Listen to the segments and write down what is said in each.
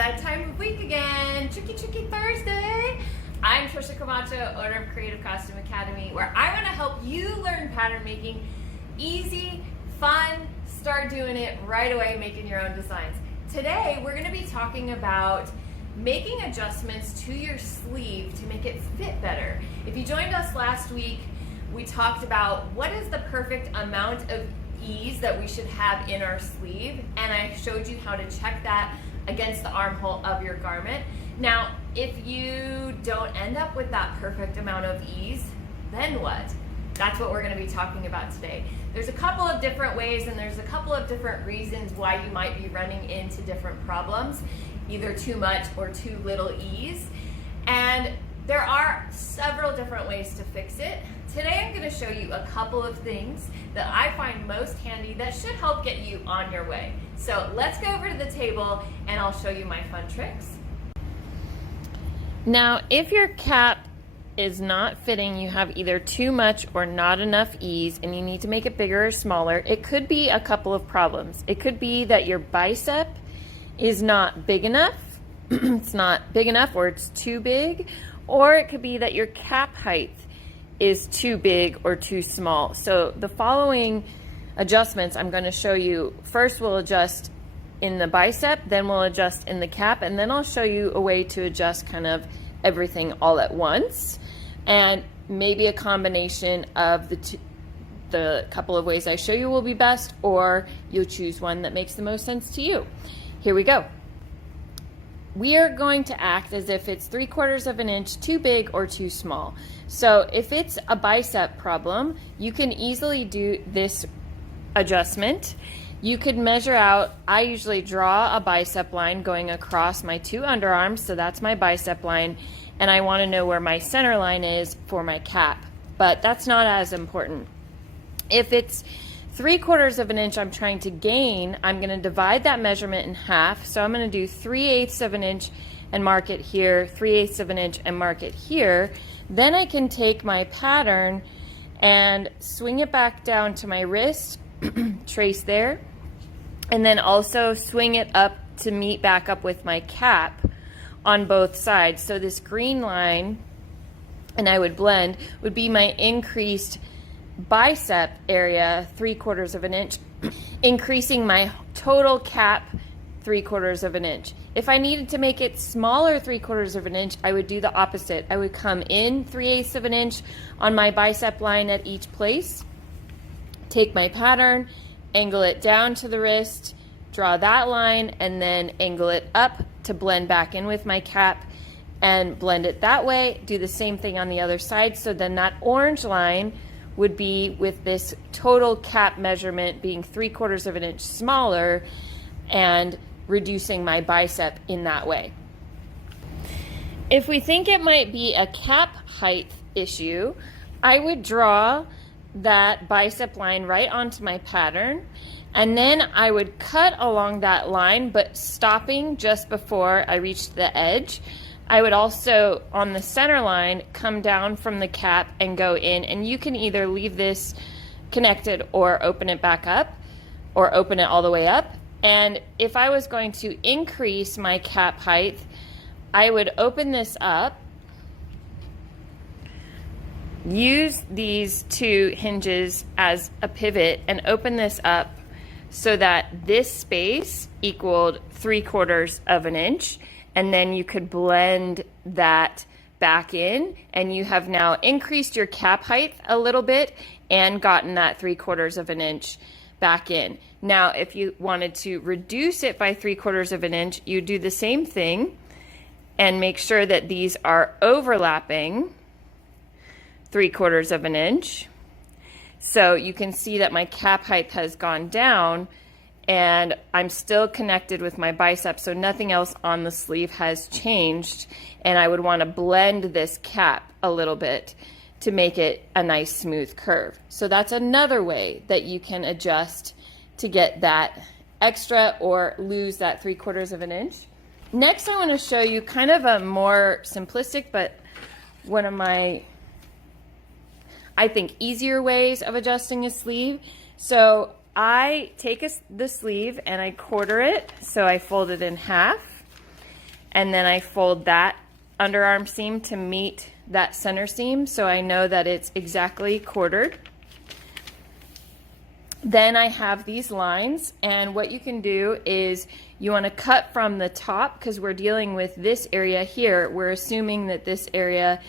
that time of week again. Tricky Thursday. I'm Trisha Camacho, owner of Creative Costume Academy, where I want to help you learn pattern making easy, fun, start doing it right away, making your own designs. Today, we're going to be talking about making adjustments to your sleeve to make it fit better. If you joined us last week, we talked about what is the perfect amount of ease that we should have in our sleeve, and I showed you how to check that against the armhole of your garment. Now, if you don't end up with that perfect amount of ease, then what? That's what we're going to be talking about today. There's a couple of different ways and there's a couple of different reasons why you might be running into different problems, either too much or too little ease. And there are several different ways to fix it. Today I'm going to show you a couple of things that I find most handy that should help get you on your way. So let's go over to the table and I'll show you my fun tricks. Now, if your cap is not fitting, you have either too much or not enough ease and you need to make it bigger or smaller, it could be a couple of problems. It could be that your bicep is not big enough, it's not big enough or it's too big, or it could be that your cap height is too big or too small. So the following adjustments I'm going to show you, first we'll adjust in the bicep, then we'll adjust in the cap, and then I'll show you a way to adjust kind of everything all at once, and maybe a combination of the couple of ways I show you will be best, or you'll choose one that makes the most sense to you. Here we go. We are going to act as if it's 3/4 of an inch too big or too small. So if it's a bicep problem, you can easily do this adjustment. You could measure out, I usually draw a bicep line going across my two underarms, so that's my bicep line, and I want to know where my center line is for my cap, but that's not as important. If it's 3/4 of an inch I'm trying to gain, I'm going to divide that measurement in half. So I'm going to do 3/8 of an inch and mark it here, 3/8 of an inch and mark it here. Then I can take my pattern and swing it back down to my wrist, trace there, and then also swing it up to meet back up with my cap on both sides. So this green line, and I would blend, would be my increased bicep area, 3/4 of an inch, increasing my total cap 3/4 of an inch. If I needed to make it smaller 3/4 of an inch, I would do the opposite. I would come in 3/8 of an inch on my bicep line at each place, take my pattern, angle it down to the wrist, draw that line, and then angle it up to blend back in with my cap and blend it that way. Do the same thing on the other side. So then that orange line would be with this total cap measurement being 3/4 of an inch smaller and reducing my bicep in that way. If we think it might be a cap height issue, I would draw that bicep line right onto my pattern, and then I would cut along that line, but stopping just before I reached the edge. I would also, on the center line, come down from the cap and go in, and you can either leave this connected or open it back up, or open it all the way up. And if I was going to increase my cap height, I would open this up, use these two hinges as a pivot, and open this up so that this space equaled 3/4 of an inch. And then you could blend that back in, and you have now increased your cap height a little bit and gotten that 3/4 of an inch back in. Now, if you wanted to reduce it by 3/4 of an inch, you do the same thing and make sure that these are overlapping 3/4 of an inch. So you can see that my cap height has gone down, and I'm still connected with my bicep, so nothing else on the sleeve has changed, and I would want to blend this cap a little bit to make it a nice smooth curve. So that's another way that you can adjust to get that extra or lose that 3/4 of an inch. Next, I want to show you kind of a more simplistic, but one of my, I think, easier ways of adjusting a sleeve. So I take the sleeve and I quarter it, so I fold it in half, and then I fold that underarm seam to meet that center seam so I know that it's exactly quartered. Then I have these lines, and what you can do is you want to cut from the top because we're dealing with this area here. We're assuming that this area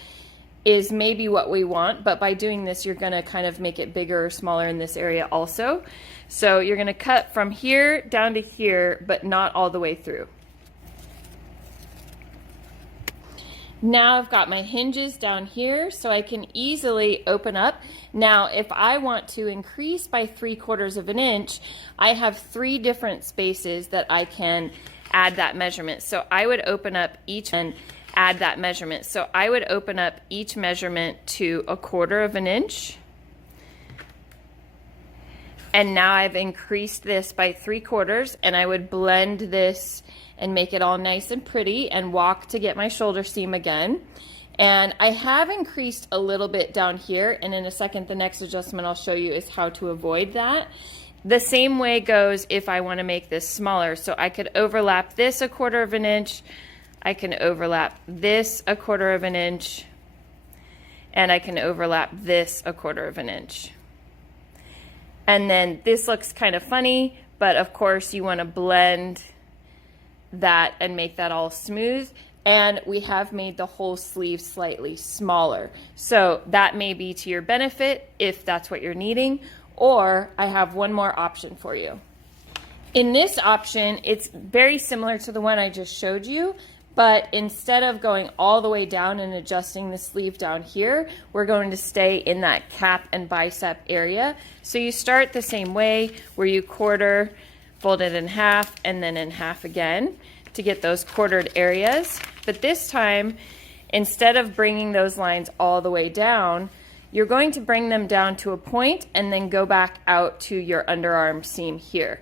is maybe what we want, but by doing this you're going to kind of make it bigger or smaller in this area also. So you're going to cut from here down to here, but not all the way through. Now I've got my hinges down here so I can easily open up. Now if I want to increase by 3/4 of an inch, I have 3 different spaces that I can add that measurement. So I would open up each and add that measurement. So I would open up each measurement to 1/4 of an inch. And now I've increased this by 3/4, and I would blend this and make it all nice and pretty and walk to get my shoulder seam again. And I have increased a little bit down here, and in a second the next adjustment I'll show you is how to avoid that. The same way goes if I want to make this smaller. So I could overlap this 1/4 of an inch, I can overlap this 1/4 of an inch, and I can overlap this 1/4 of an inch. And then this looks kind of funny, but of course you want to blend that and make that all smooth. And we have made the whole sleeve slightly smaller. So that may be to your benefit if that's what you're needing, or I have one more option for you. In this option, it's very similar to the one I just showed you, but instead of going all the way down and adjusting the sleeve down here, we're going to stay in that cap and bicep area. So you start the same way where you quarter, fold it in half, and then in half again to get those quartered areas. But this time, instead of bringing those lines all the way down, you're going to bring them down to a point and then go back out to your underarm seam here.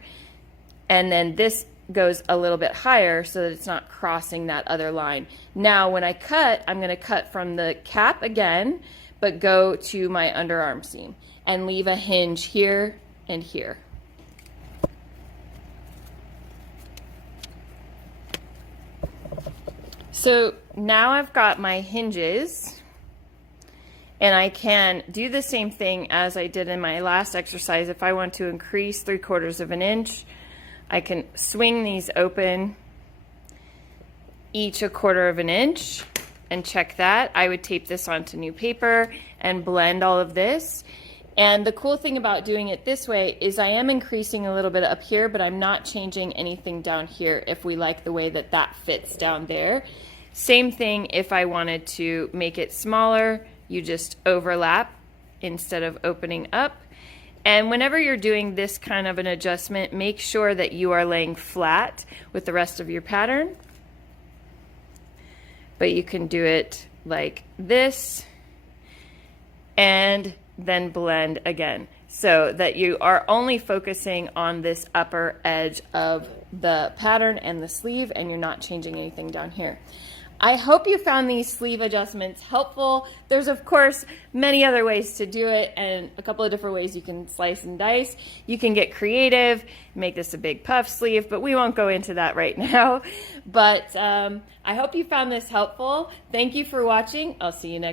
And then this goes a little bit higher so that it's not crossing that other line. Now when I cut, I'm going to cut from the cap again, but go to my underarm seam and leave a hinge here and here. So now I've got my hinges, and I can do the same thing as I did in my last exercise. If I want to increase 3/4 of an inch, I can swing these open each 1/4 of an inch and check that. I would tape this onto new paper and blend all of this. And the cool thing about doing it this way is I am increasing a little bit up here, but I'm not changing anything down here if we like the way that that fits down there. Same thing if I wanted to make it smaller, you just overlap instead of opening up. And whenever you're doing this kind of an adjustment, make sure that you are laying flat with the rest of your pattern. But you can do it like this and then blend again, so that you are only focusing on this upper edge of the pattern and the sleeve, and you're not changing anything down here. I hope you found these sleeve adjustments helpful. There's of course many other ways to do it, and a couple of different ways you can slice and dice. You can get creative, make this a big puff sleeve, but we won't go into that right now. But I hope you found this helpful. Thank you for watching. I'll see you next time.